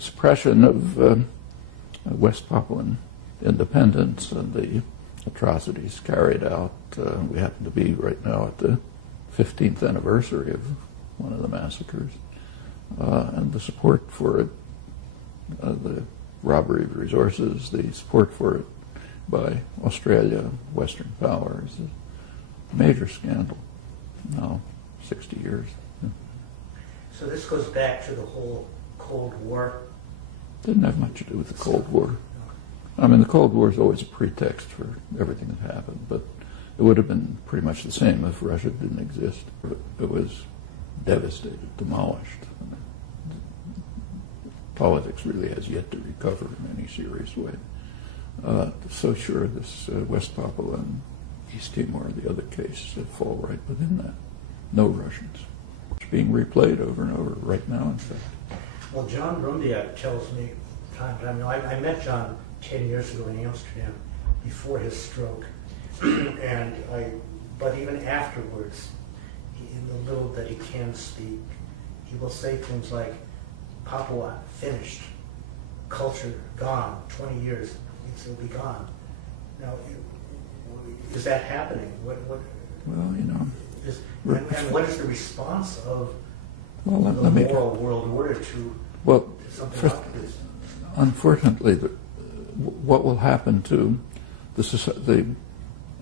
suppression of West Papuan Independence and the atrocities carried out. We happen to be right now at the 15th anniversary of one of the massacres, and the support for it, the robbery of resources, the support for it by Australia, Western powers, a major scandal. Now, 60 years. So this goes back to the whole Cold War? Didn't have much to do with the Cold War. I mean, the Cold War is always a pretext for everything that happened, but it would have been pretty much the same if Russia didn't exist. It was devastated, demolished. Politics really has yet to recover in any serious way. So sure, this West Papua and East Timor, the other case, fall right within that. No Russians. It's being replayed over and over right now, in fact. Well, John Rundiak tells me time to time. I met John 10 years ago in Amsterdam before his stroke, but even afterwards, in the little that he can speak, he will say things like, Papua finished, culture gone, 20 years, it'll be gone. Now, is that happening? What well, you know. And what is the response of the moral world order to something like this? Unfortunately, what will happen to the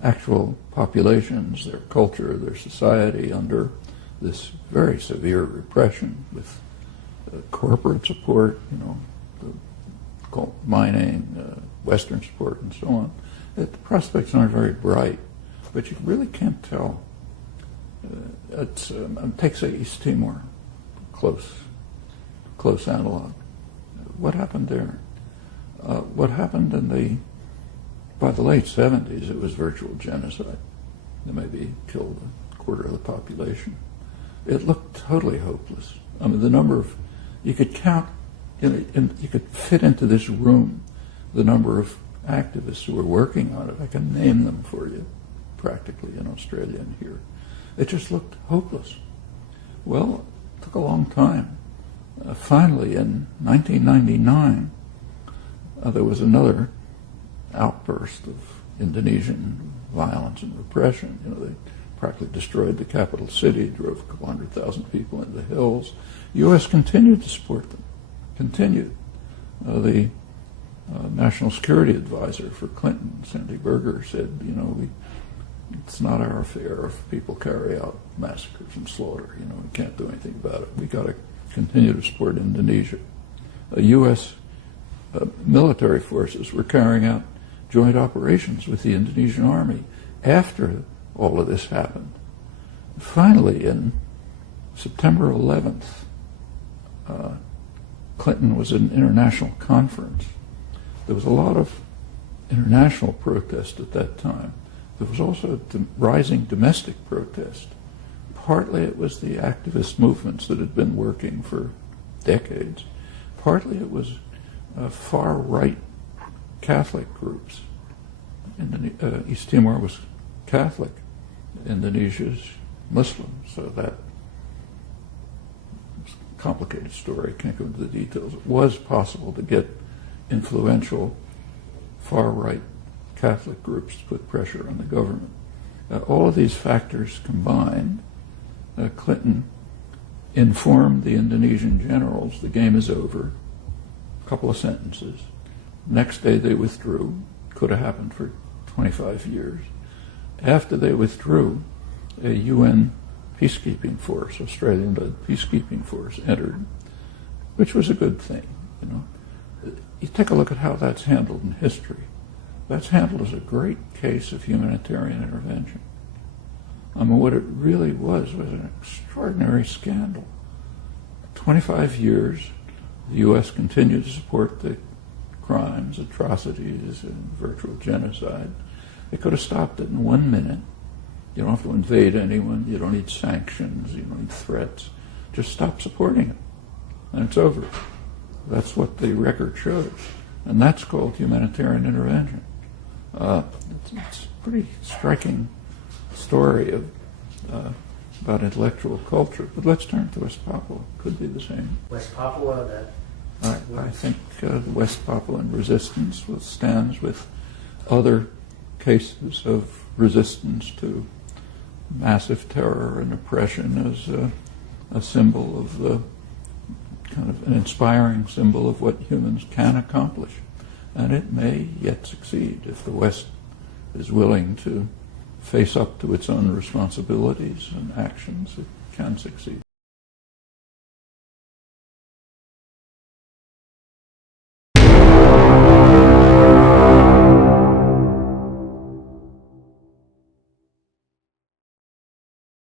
actual populations, their culture, their society under this very severe repression with corporate support, you know, the mining, Western support, and so on. The prospects aren't very bright, but you really can't tell. Take, say, East Timor, close analog. What happened there? What happened by the late 70s, it was virtual genocide. They maybe killed a quarter of the population. It looked totally hopeless. I mean, the number of, you could count, you could fit into this room the number of activists who were working on it. I can name them for you, practically, in Australia and here. It just looked hopeless. Well, it took a long time. Finally, in 1999, there was another outburst of Indonesian violence and repression. You know, they practically destroyed the capital city, drove a couple 100,000 people into the hills. The U.S. continued to support them, continued. The National Security Advisor for Clinton, Sandy Berger, said, you know, it's not our affair if people carry out massacres and slaughter. You know, we can't do anything about it. We got to continue to support Indonesia. U.S. Military forces were carrying out joint operations with the Indonesian army after all of this happened. Finally, in September 11th, Clinton was at an international conference. There was a lot of international protest at that time. There was also rising domestic protest. Partly it was the activist movements that had been working for decades. Partly it was far-right Catholic groups. East Timor was Catholic. Indonesia's Muslim, so that was a complicated story. I can't go into the details. It was possible to get influential far-right Catholic groups to put pressure on the government. All of these factors combined, Clinton informed the Indonesian generals the game is over, a couple of sentences. Next day they withdrew. Could have happened for 25 years. After they withdrew, a UN peacekeeping force, Australian-led peacekeeping force, entered, which was a good thing. You know, you take a look at how that's handled in history. That's handled as a great case of humanitarian intervention. I mean, what it really was an extraordinary scandal. 25 years, the U.S. continued to support the crimes, atrocities, and virtual genocide. They could have stopped it in 1 minute. You don't have to invade anyone. You don't need sanctions. You don't need threats. Just stop supporting it, and it's over. That's what the record shows, and that's called humanitarian intervention. It's a pretty striking story of about intellectual culture. But let's turn to West Papua. Could be the same. West Papua, that I think the West Papuan resistance stands with other cases of resistance to massive terror and oppression as a symbol of the kind of an inspiring symbol of what humans can accomplish. And it may yet succeed if the West is willing to face up to its own responsibilities and actions. It can succeed.